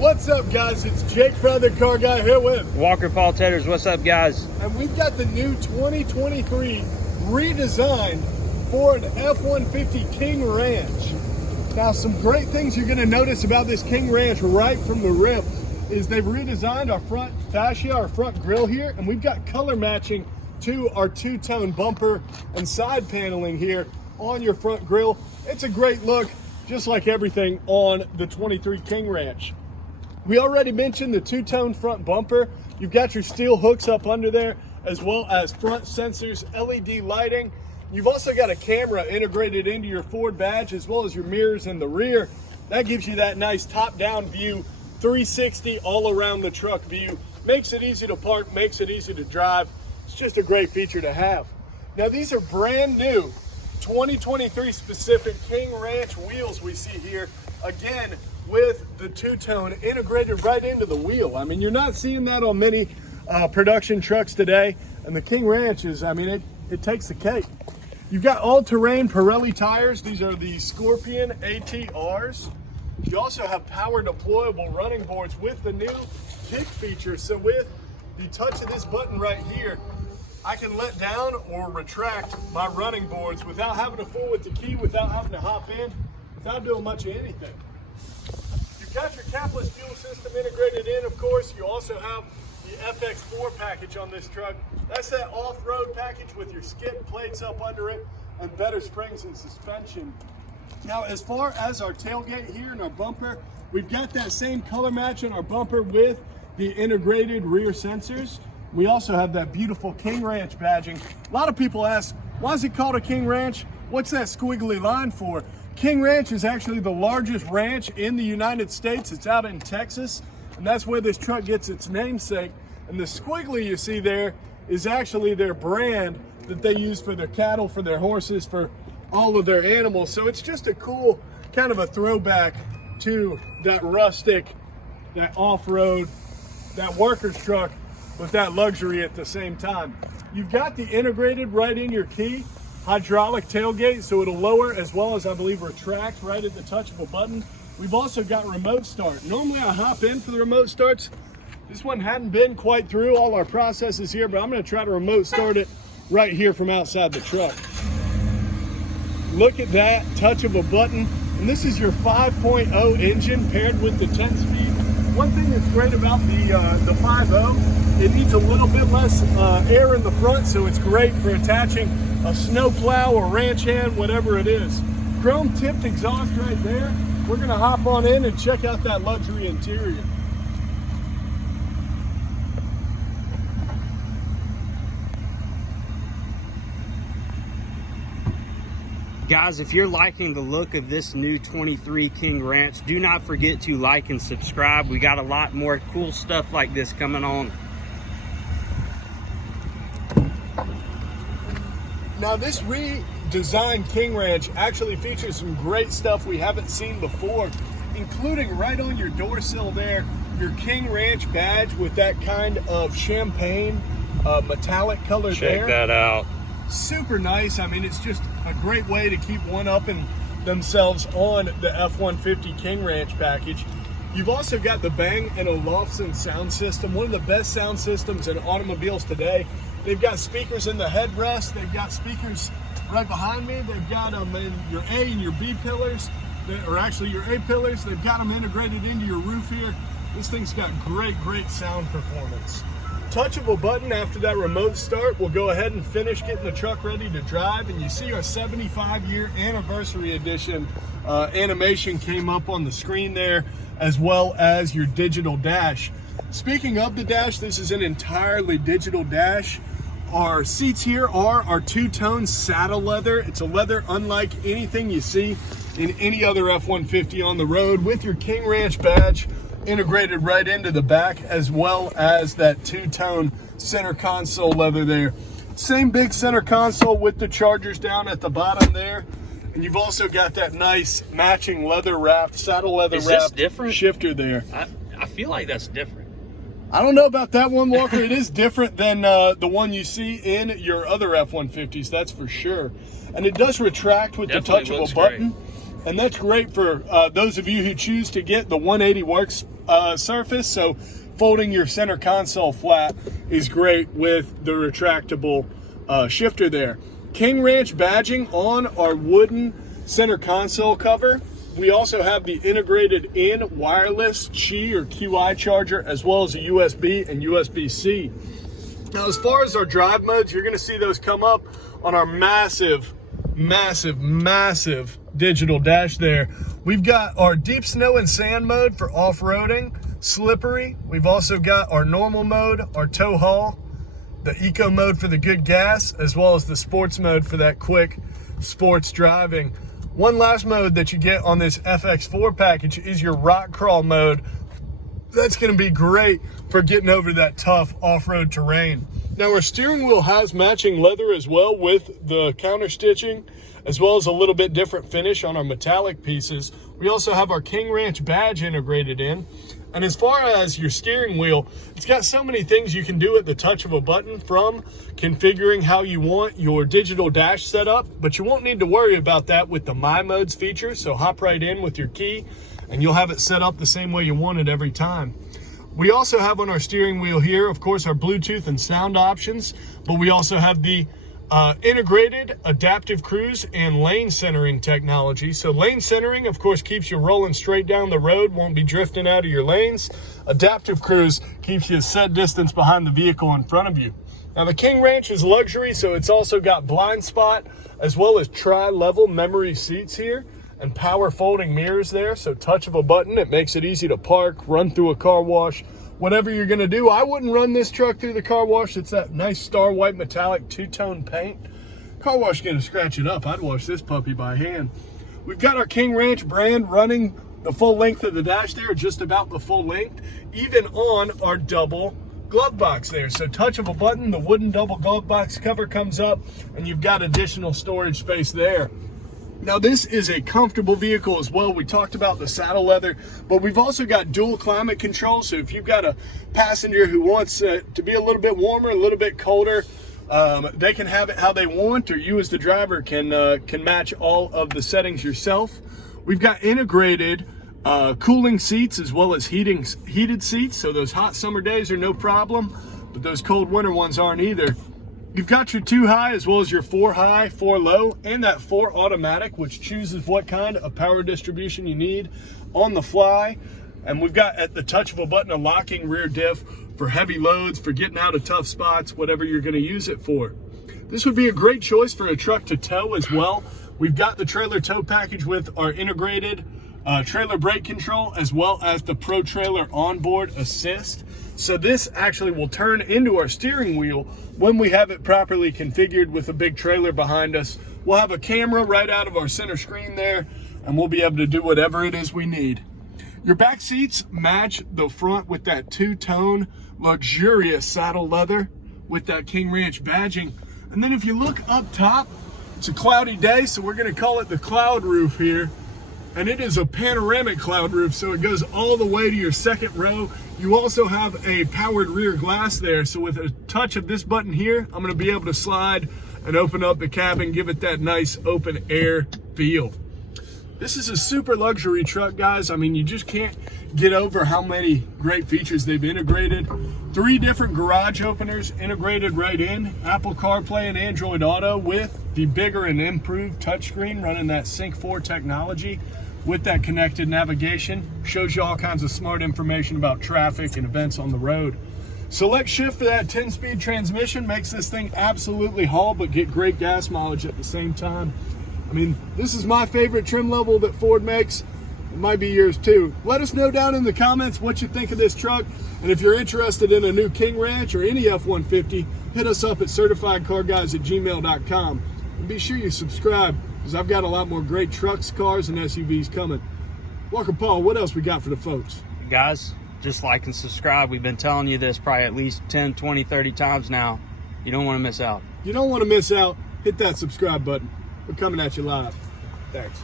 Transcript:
What's up, guys? It's Jake from the Car Guy here with Walker Paul Tedders. What's up, guys? And we've got the new 2023 redesigned Ford F-150 King Ranch. Now, some great things you're going to notice about this King Ranch right from the rip is they've redesigned our front fascia, our front grille here, and we've got color matching to our two-tone bumper and side paneling here on your front grille. It's a great look, just like everything on the 23 King Ranch. We already mentioned the two-tone front bumper. You've got your steel hooks up under there, as well as front sensors, LED lighting. You've also got a camera integrated into your Ford badge, as well as your mirrors in the rear. That gives you that nice top-down view, 360 all around the truck view. Makes it easy to park, makes it easy to drive. It's just a great feature to have. Now, these are brand new 2023 specific King Ranch wheels we see here. Again, with the two-tone integrated right into the wheel. I mean, you're not seeing that on many production trucks today. And the King Ranch is, I mean, it takes the cake. You've got all-terrain Pirelli tires. These are the Scorpion ATRs. You also have power deployable running boards with the new kick feature. So with the touch of this button right here, I can let down or retract my running boards without having to fool with the key, without having to hop in, without doing much of anything. You've got your capless fuel system integrated in, of course. You also have the FX4 package on this truck. That's that off-road package with your skid plates up under it and better springs and suspension. Now, as far as our tailgate here and our bumper, we've got that same color match on our bumper with the integrated rear sensors. We also have that beautiful King Ranch badging. A lot of people ask, why is it called a King Ranch? What's that squiggly line for? King Ranch is actually the largest ranch in the United States. It's out in Texas, and that's where this truck gets its namesake. And the squiggly you see there is actually their brand that they use for their cattle, for their horses, for all of their animals. So it's just a cool kind of a throwback to that rustic, that off-road, that worker's truck with that luxury at the same time. You've got the integrated right in your key hydraulic tailgate, so it'll lower as well as, I believe, retract right at the touch of a button. We've also got remote start. Normally I hop in for the remote starts. This one hadn't been quite through all our processes here, but I'm going to try to remote start it right here from outside the truck. Look at that touch of a button. And this is your 5.0 engine paired with the 10-speed. One thing that's great about the 5.0, it needs a little bit less air in the front, so it's great for attaching a snow plow or ranch hand, whatever it is. Chrome tipped exhaust right there. We're gonna hop on in and check out that luxury interior. Guys, if you're liking the look of this new 23 King Ranch, do not forget to like and subscribe. We got a lot more cool stuff like this coming on. Now, this redesigned King Ranch actually features some great stuff we haven't seen before, including right on your door sill there, your King Ranch badge with that kind of champagne metallic color there. Check that out. Super nice. I mean, it's just a great way to keep one-upping themselves on the F-150 King Ranch package. You've also got the Bang & Olufsen sound system, one of the best sound systems in automobiles today. They've got speakers in the headrest. They've got speakers right behind me. They've got them in your A and your B pillars, or actually your A pillars. They've got them integrated into your roof here. This thing's got great sound performance. Touch of a button after that remote start, we'll go ahead and finish getting the truck ready to drive. And you see our 75-year anniversary edition animation came up on the screen there, as well as your digital dash. Speaking of the dash, this is an entirely digital dash. Our seats here are our two-tone saddle leather. It's a leather unlike anything you see in any other F-150 on the road, with your King Ranch badge integrated right into the back, as well as that two-tone center console leather there. Same big center console with the chargers down at the bottom there. And you've also got that nice matching leather wrapped, saddle leather wrapped shifter there. I feel like that's different. I don't know about that one, Walker. It is different than the one you see in your other F-150s, that's for sure. And it does retract with the touch of a button. And that's great for those of you who choose to get the 180 works surface. So folding your center console flat is great with the retractable shifter there. King Ranch badging on our wooden center console cover. We also have the integrated in wireless Qi or QI charger, as well as a USB and USB-C. Now, as far as our drive modes, you're going to see those come up on our massive digital dash there. We've got our deep snow and sand mode for off-roading, slippery. We've also got our normal mode, our tow haul, the eco mode for the good gas, as well as the sports mode for that quick sports driving. One last mode that you get on this FX4 package is your rock crawl mode. That's going to be great for getting over that tough off-road terrain. Now, our steering wheel has matching leather as well with the counter stitching, as well as a little bit different finish on our metallic pieces. We also have our King Ranch badge integrated in. And as far as your steering wheel, it's got so many things you can do at the touch of a button, from configuring how you want your digital dash set up, but you won't need to worry about that with the My Modes feature. So hop right in with your key and you'll have it set up the same way you want it every time. We also have on our steering wheel here, of course, our Bluetooth and sound options, but we also have the integrated adaptive cruise and lane centering technology. So lane centering, of course, keeps you rolling straight down the road, won't be drifting out of your lanes. Adaptive cruise keeps you a set distance behind the vehicle in front of you. Now, the King Ranch is luxury, so it's also got blind spot as well as tri-level memory seats here and power folding mirrors there. So touch of a button, it makes it easy to park, run through a car wash, whatever you're gonna do. I wouldn't run this truck through the car wash. It's that nice star white metallic two-tone paint. Car wash gonna scratch it up. I'd wash this puppy by hand. We've got our King Ranch brand running the full length of the dash there, just about the full length, even on our double glove box there. So touch of a button, the wooden double glove box cover comes up and you've got additional storage space there. Now, this is a comfortable vehicle as well. We talked about the saddle leather, but we've also got dual climate control. So if you've got a passenger who wants to be a little bit warmer, a little bit colder, they can have it how they want, or you as the driver can match all of the settings yourself. We've got integrated cooling seats as well as heated seats. So those hot summer days are no problem, but those cold winter ones aren't either. You've got your 2 high as well as your 4 high, 4 low, and that 4 automatic, which chooses what kind of power distribution you need on the fly. And we've got at the touch of a button a locking rear diff for heavy loads, for getting out of tough spots, whatever you're going to use it for. This would be a great choice for a truck to tow as well. We've got the trailer tow package with our integrated trailer brake control, as well as the Pro Trailer onboard assist. So this actually will turn into our steering wheel when we have it properly configured with a big trailer behind us. We'll have a camera right out of our center screen there, and we'll be able to do whatever it is we need. Your back seats match the front with that two-tone luxurious saddle leather with that King Ranch badging. And then if you look up top, it's a cloudy day, so we're gonna call it the cloud roof here. And it is a panoramic cloud roof, so it goes all the way to your second row. You also have a powered rear glass there, so with a touch of this button here, I'm gonna be able to slide and open up the cabin, give it that nice open air feel. This is a super luxury truck, guys. I mean, you just can't get over how many great features they've integrated. 3 different garage openers integrated right in, Apple CarPlay and Android Auto with the bigger and improved touchscreen running that Sync 4 technology with that connected navigation. Shows you all kinds of smart information about traffic and events on the road. Select shift for that 10-speed transmission makes this thing absolutely haul, but get great gas mileage at the same time. I mean, this is my favorite trim level that Ford makes. It might be yours too. Let us know down in the comments what you think of this truck. And if you're interested in a new King Ranch or any F-150, hit us up at certifiedcarguys@gmail.com. And be sure you subscribe, because I've got a lot more great trucks, cars, and SUVs coming. Walker Paul, what else we got for the folks? Guys, just like and subscribe. We've been telling you this probably at least 10, 20, 30 times now. You don't want to miss out. You don't want to miss out. Hit that subscribe button. We're coming at you live. Thanks.